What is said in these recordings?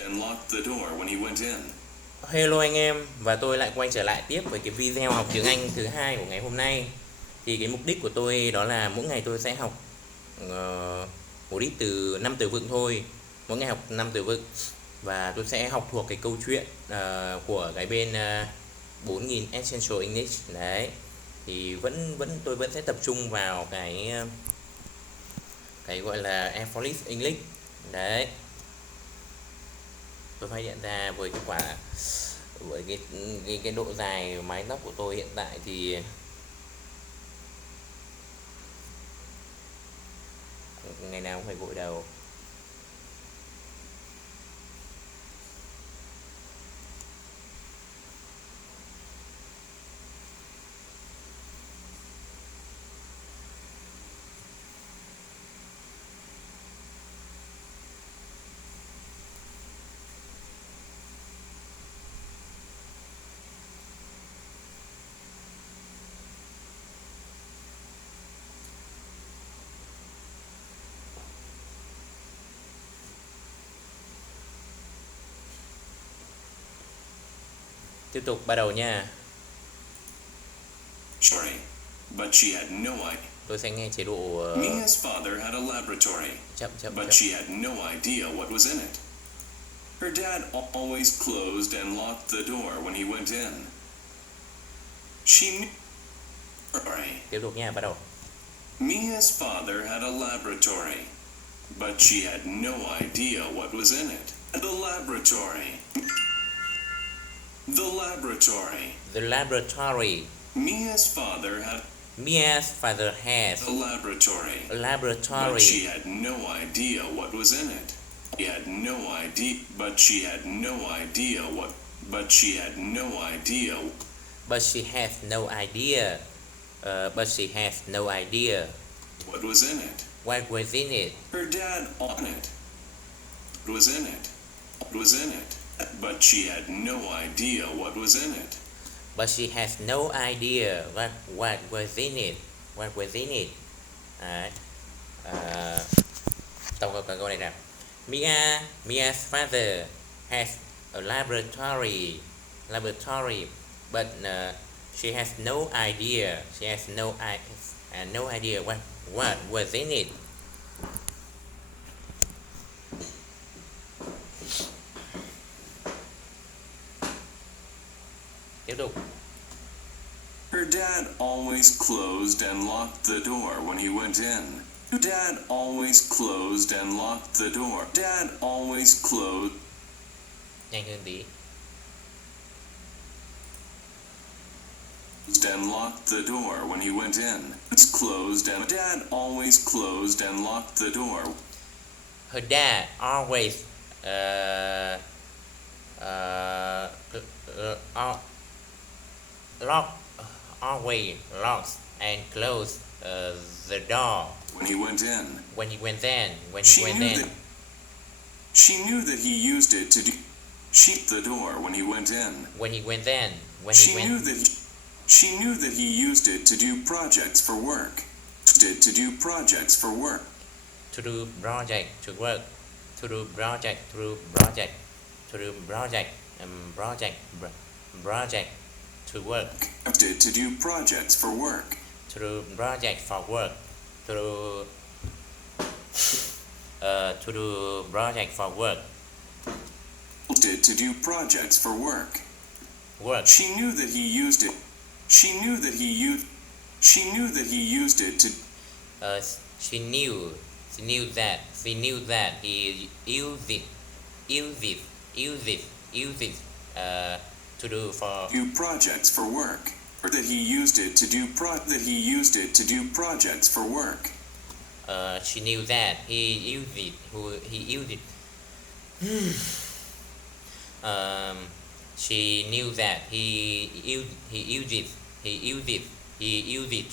and locked the door when he went in. Hello anh em, và tôi lại quay trở lại tiếp với cái video học tiếng Anh thứ hai của ngày hôm nay. Thì cái mục đích của tôi đó là mỗi ngày tôi sẽ học một ít từ 5 từ vựng thôi. Mỗi ngày học 5 từ vựng và tôi sẽ học thuộc cái câu chuyện của cái bên 4000 Essential English đấy. Thì tôi vẫn sẽ tập trung vào cái gọi là Effortless English đấy. Tôi phát hiện ra với cái độ dài mái tóc của tôi hiện tại thì ngày nào cũng phải gội đầu. Tiếp tục bắt đầu nha. Sorry, but she had no idea. Tôi sẽ nghe chế độ Mia's father had a laboratory, but she had no idea what was in it. Her dad always closed and locked the door when he went in. Tiếp tục nha, bắt đầu. Mia's father had a laboratory, but she had no idea what was in it. The laboratory. The laboratory. The laboratory. Mia's father has a laboratory. Laboratory. But she had no idea what was in it. She had no idea, but she had no idea what. But she had no idea. But she has no idea. But she has no idea. What was in it? What was in it? Her dad on it. What was in it? What was in it? But she had no idea what was in it. But she has no idea what was in it. What was in it? Đấy. Câu này nào. Mia's father has a laboratory, but she has no idea. She has no idea what was in it. Tiếp tục. Her dad always closed and locked the door when he went in. Dad always closed and locked the door. Dad always closed. Nhanh hơn tí. And locked the door when he went in. It's closed and Dad always closed and locked the door. Her dad always locks and closed the door when he went in. She knew that he used it to cheat the door when he went in. She knew that he used it to do projects for work. To do project to work. To do project to work. To do project to work. To do projects for work. To do project for work. To do project for work. To do projects for work. Work. She knew that he used it. She knew that he used it to. She knew that he used it to do for. Do projects for work. Or that he used it to do projects for work. She knew that he used it. She knew that he used it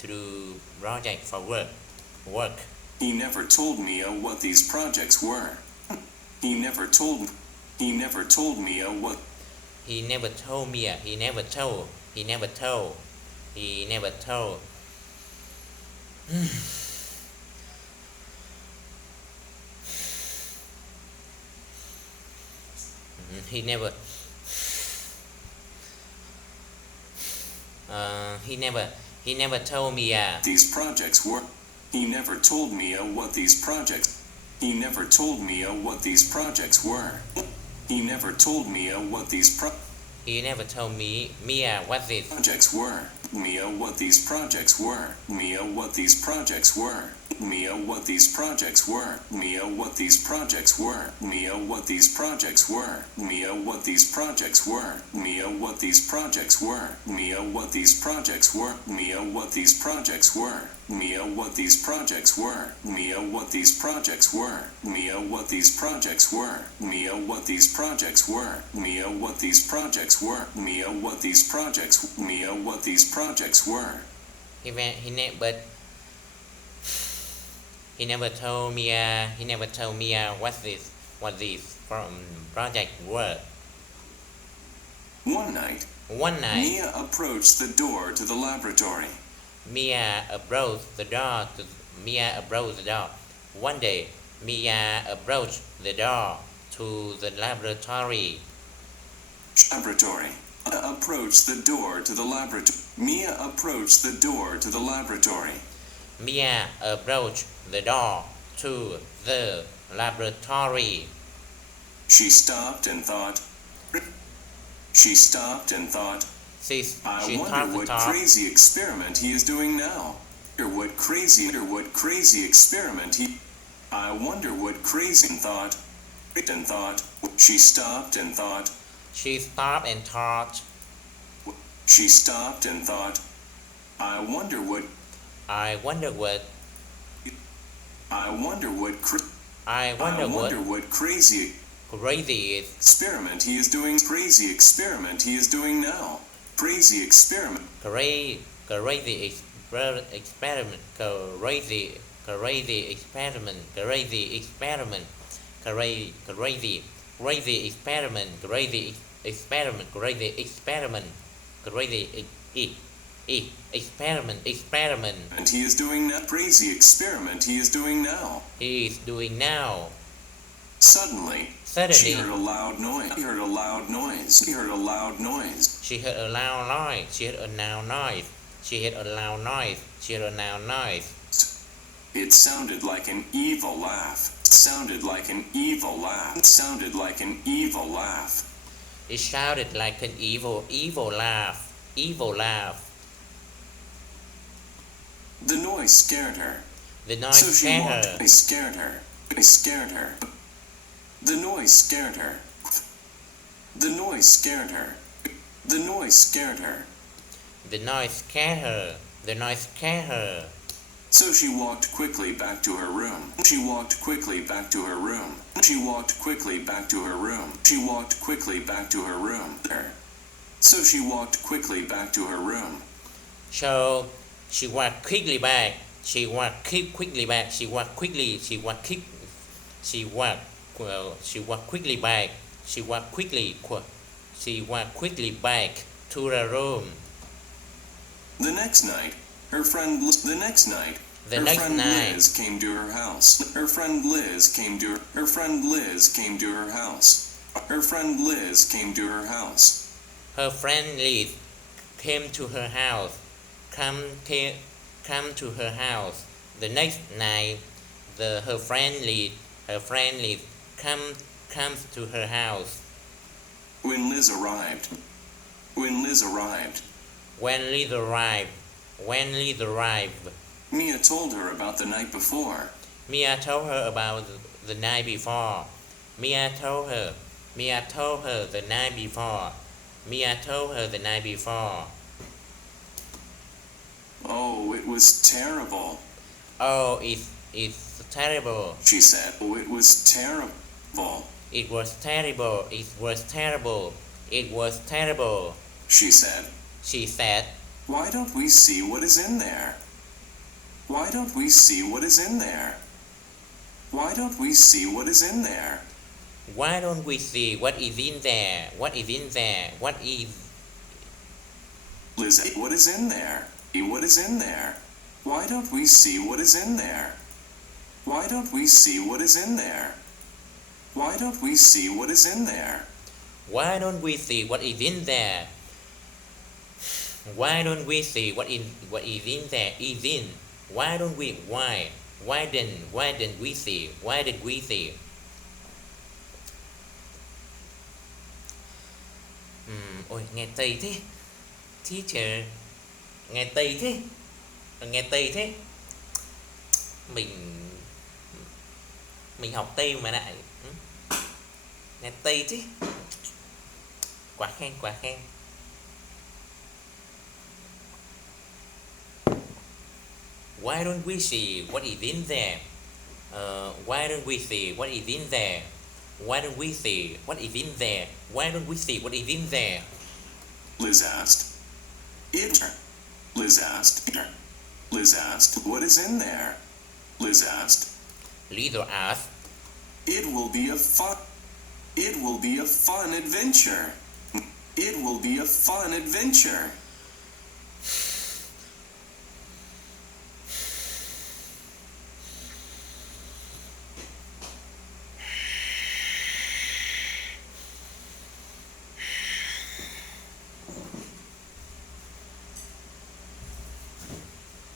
to do project for work. He never told me what these projects were. He never told me what. He never told. He never. He never told me. These projects were. He never told me what these projects. He never told me what these projects were. He never told me what these He never told me what these projects were. Me what these projects were. Me what these projects were. Me what these projects were. Me what these projects were. Me what these projects were. Me what these projects were. Me what these projects were. Me what these projects were. Me what these projects were. Me what these projects were. Me what these projects were. Me what these projects were. Me what these projects were. Me what these projects were. Me what these projects. Me what these projects were. He never told me. He never told me what these project were. One night, Mia approached the door to the laboratory. Mia approached the door. One day, Mia approached the door to the laboratory. Mia approached the door to the laboratory. Mia approached the door to the laboratory. Mia approached the door to the laboratory. She stopped and thought. I wonder what crazy experiment he is doing now. Or what crazy experiment he. I wonder what crazy thought. She stopped and thought. She stopped and thought. She stopped and thought. I wonder what crazy experiment he is doing. Crazy experiment he is doing now. Crazy experiment. Crazy experiment. Experiment. And he is doing that crazy experiment he is doing now. He is doing now. Suddenly, she heard a loud noise. She heard a loud noise. She heard a loud noise. She heard a loud noise. It sounded like an evil laugh. It sounded like an evil laugh. It sounded like an evil laugh. The noise scared her. The noise scared her. It scared her. It scared her. The noise scared her. The noise scared her. The noise scared her. The noise scared her. The noise scared her. So she walked quickly back to her room. She walked quickly back to her room. She walked quickly back to her room. She walked quickly back to her room. So she walked quickly back to her room. So she walked quickly back. She walked quickly back. She walked quickly back. She walked quickly back to her room. The next night, her friend Liz came to her house. Her friend Liz came to her house. Her friend Liz came to her house. Her friend Liz came to her house. Come to her house. The next night, her friend Liz comes to her house. When Liz arrived. Mia told her about the night before. Mia told her the night before. Oh, it was terrible. Oh, it's terrible. She said, oh, it was terrible. It was terrible. She said. Why don't we see what is in there? Why don't we see what is in there? Why don't we see what is in there? Why don't we see what is in there? What is in there? What is... Liz, what is in there? What is in there? Why don't we see what is in there? Why don't we see what is in there? Why don't we see what is in there? Why don't we see what is in there? Why don't we see what is in there? Is in. Why don't we? Why? Why didn't we see? Why did we see? Ôi nghe Tây thế. Teacher, nghe Tây thế. Nghe Tây thế. Mình học Tây mà lại nghe Tây thế. Quá khen, quá khen. Why don't we see what is in there? Why don't we see what is in there? Why don't we see what is in there? Why don't we see what is in there? Liz asked. Liz asked. Liz asked, what is in there? Liz asked. Lizzo asked. It will be a fun adventure. It will be a fun adventure.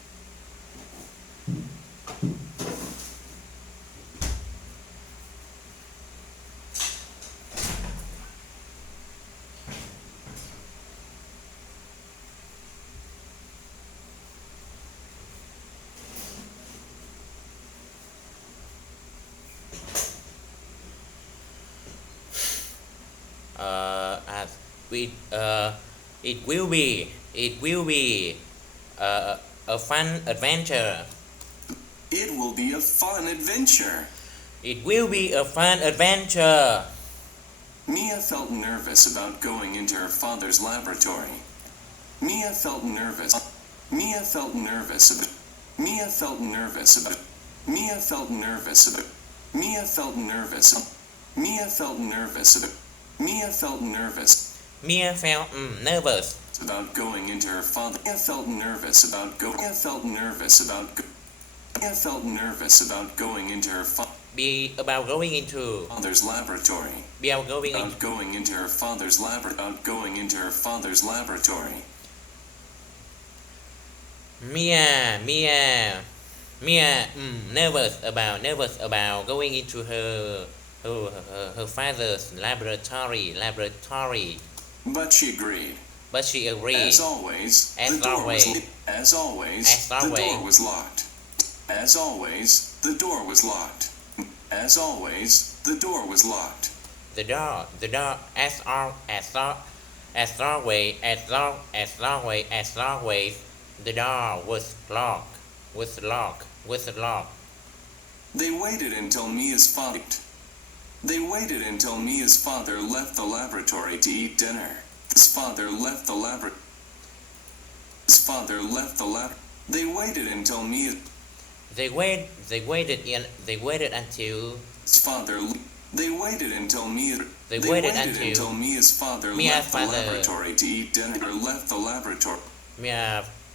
It will be a fun adventure. It will be a fun adventure. It will be a fun adventure. Mia felt nervous about going into her father's laboratory. Mia felt nervous. Mia felt nervous about. Mia felt nervous about. Mia felt nervous about. Mia felt nervous. Mia felt nervous about. Mia felt nervous. Mia felt nervous about going into her father. Mia felt nervous about go. Mia felt nervous about. Mia felt nervous about going into her about going into father's laboratory. About going into her father's about going into her father's laboratory. Mia nervous about going into her father's laboratory. But she agreed. As always, the door was locked. As always, the door was locked. As always, the door was locked. The door, as always, the door was locked. They waited until Mia's father left the laboratory to eat dinner. His father left the laboratory. They waited until Mia. They waited until. They waited until Mia's father Mia's left the laboratory to eat dinner. Or left the laboratory.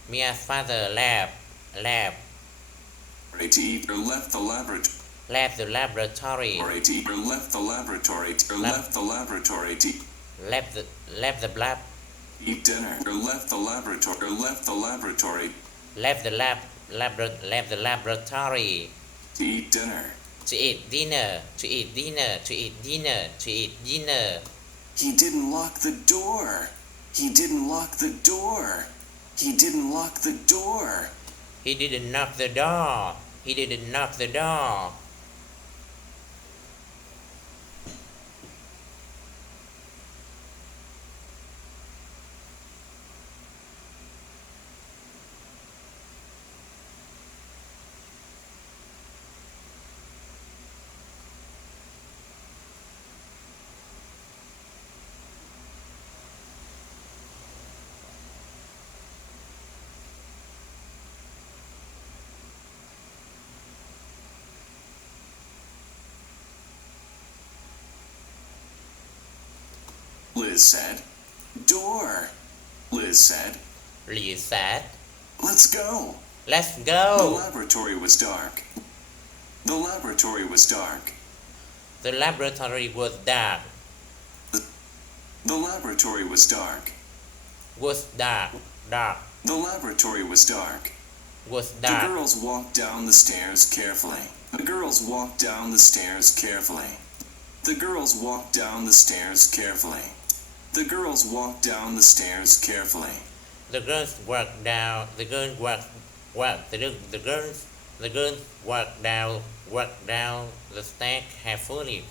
Mia's father left. To eat or left the laboratory. Left the laboratory. Or left the laboratory. Or left the laboratory to. Left the lab. Eat dinner. Or left the laboratory. Or left the laboratory. Left the laboratory. To eat dinner. To eat dinner. He didn't lock the door. He didn't lock the door. He didn't lock the door. He didn't knock the door. He didn't knock the door. Liz said. Door. Liz said. Let's go. The laboratory was dark. The laboratory was dark. The laboratory was dark. Was dark. Dark. The laboratory was dark. Was The dark. girls walked down the stairs carefully. The girls walked down the stairs carefully. The girls walked down the stairs carefully. The girls walked down the stairs carefully. The girls walked down. The girls walked. The girls walked down the stairs carefully.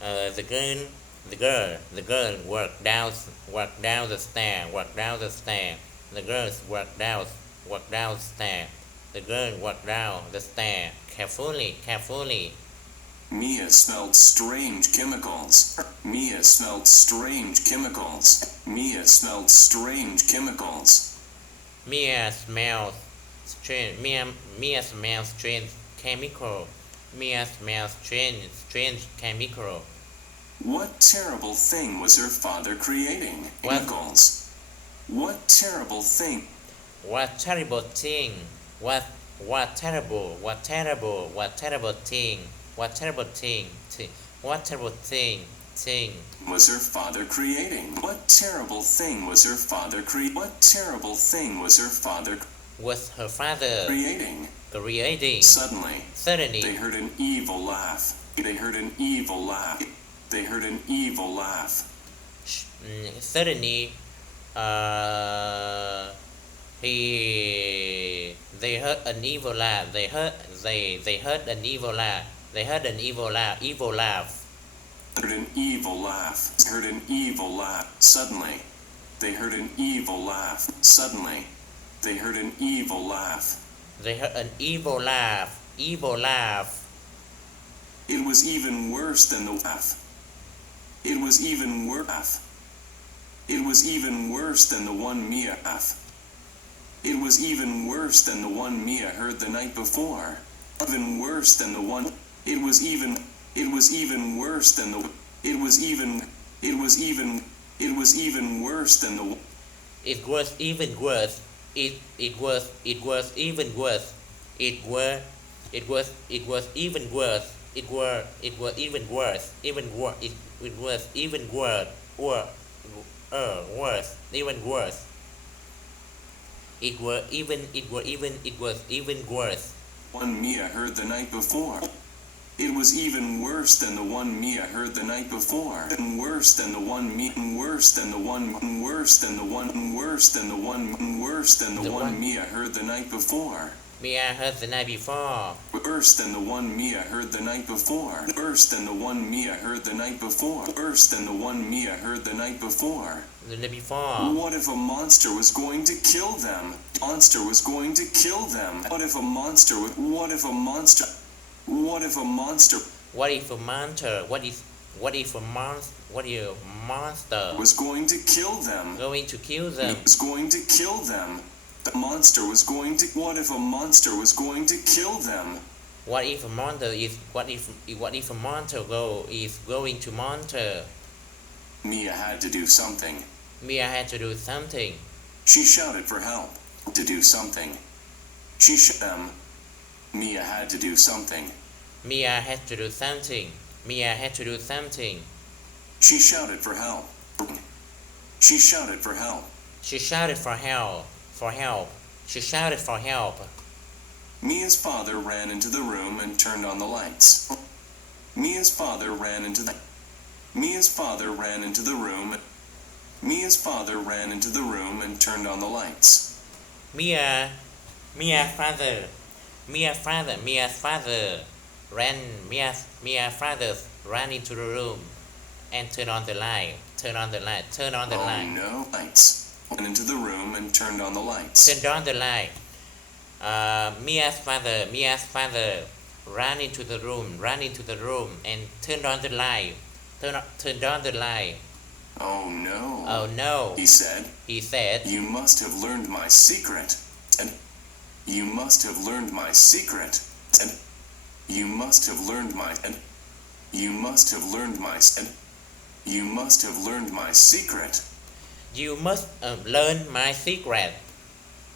The girl walked down the stair. The girls walked down the stair. The girl walked down the stair carefully. Mia smelled strange chemicals. Mia smelled strange chemicals. Mia smelled strange chemicals. Mia smells strange. Mia smells strange chemical. Mia smells strange chemical. What terrible thing was her father creating? What? Chemicals. What terrible thing? What terrible thing? What terrible thing? What terrible thing? Was her father creating? What terrible thing was her father What terrible thing was her father Was her father creating? Suddenly, They heard an evil laugh. They heard an evil laugh. They heard an evil laugh. suddenly, they heard an evil laugh. They heard an evil laugh. They heard an evil laugh. Heard an evil laugh. Heard an evil laugh. Suddenly, they heard an evil laugh. Suddenly, they heard an evil laugh. They heard an evil laugh. It was even worse than the laugh. It was even worse. It was even worse than the one Mia laugh. It was even worse than the one Mia heard the night before. Even worse than the one. It was even worse than the. It was even worse than the. It was even worse. It was even worse. It was even worse. It was even worse. Even worse. It was even worse. One Mia heard the night before. It was even worse than the one Mia heard the night before. And worse than the one Mia. Worse than the one Mia heard the night before. Mia heard the night before. Worse than the one Mia heard the night before. Worse than the one Mia heard the night before. Worse than the one Mia heard the night before. The night before. What if a monster was going to kill them? Monster was going to kill them. What if a monster? What if a monster? What if a monster? What if a monster? What if a monster Was going to kill them. going to kill them? Was going to kill them. The monster was going to. What if a monster was going to kill them? What if a monster is going to monster? Mia had to do something. Mia had to do something. She shouted for help. To do something. She shot them. Mia had to do something. Mia had to do something. She shouted for help. She shouted for help. She shouted for help. She shouted for help. Mia's father ran into the room and turned on the lights. Mia's father ran into the room. Mia's father ran into the room and turned on the lights. Mia's father ran into the room and turned on the light. Oh no! Lights. Went into the room and turned on the lights. Turned on the light. Mia's father ran into the room and turned on the light. Turned on the light. Oh no! Oh no! He said. You must have learned my secret. And you must have learned my secret. And you must have learned my. And you must have learned my. And you must have learned my secret. You must have learned my secret.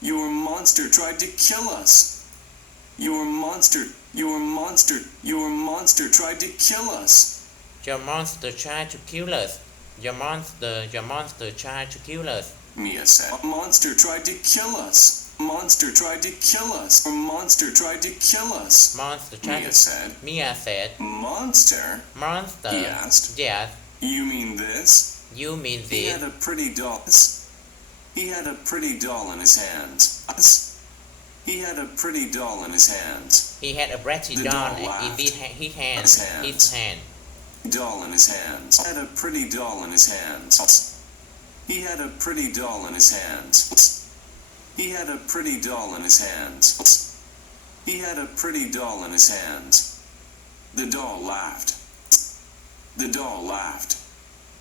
Your monster tried to kill us. Your monster tried to kill us. Your monster tried to kill us. Your monster tried to kill us. Mia said. A monster tried to kill us. Monster tried to kill us. A monster tried to kill us. Mia said. Monster? He asked. Yes. You mean this? You mean this? He had a pretty doll. He had a pretty doll in his hands. He had a pretty doll in his hands. He had a pretty doll in his hand. Doll in his hands. He had a pretty doll in his hands. He had a pretty doll in his hands. He had a pretty doll in his hands. He had a pretty doll in his hands. The doll laughed. The doll laughed.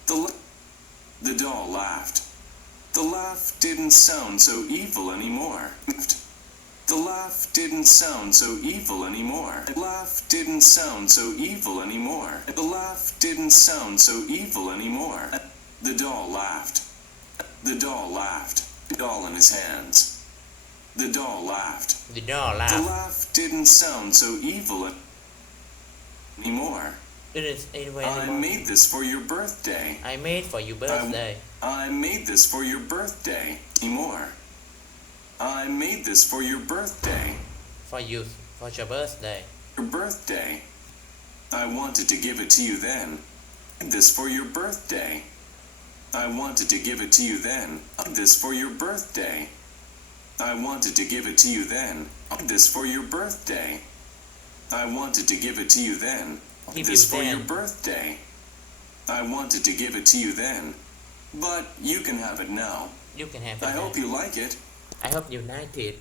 The doll laughed. The laugh didn't sound so evil anymore. The laugh didn't sound so evil anymore. The laugh didn't sound so evil anymore. The laugh didn't sound so evil anymore. The doll laughed. The doll laughed. The doll in his hands. The doll laughed. The doll laughed. The laugh didn't sound so evil anymore. I made this for your birthday. I made for your birthday. I made this for your birthday. Anymore. I made this for your birthday. For your birthday. Your birthday. I wanted to give it to you then. I did this for your birthday. I wanted to give it to you then. I did this for your birthday. I wanted to give it to you then. I did this for your birthday. I wanted to give it to you then. I did this for your birthday. I wanted to give it to you then. But you can have it now. You can have it I hope you like it. I hope you like it.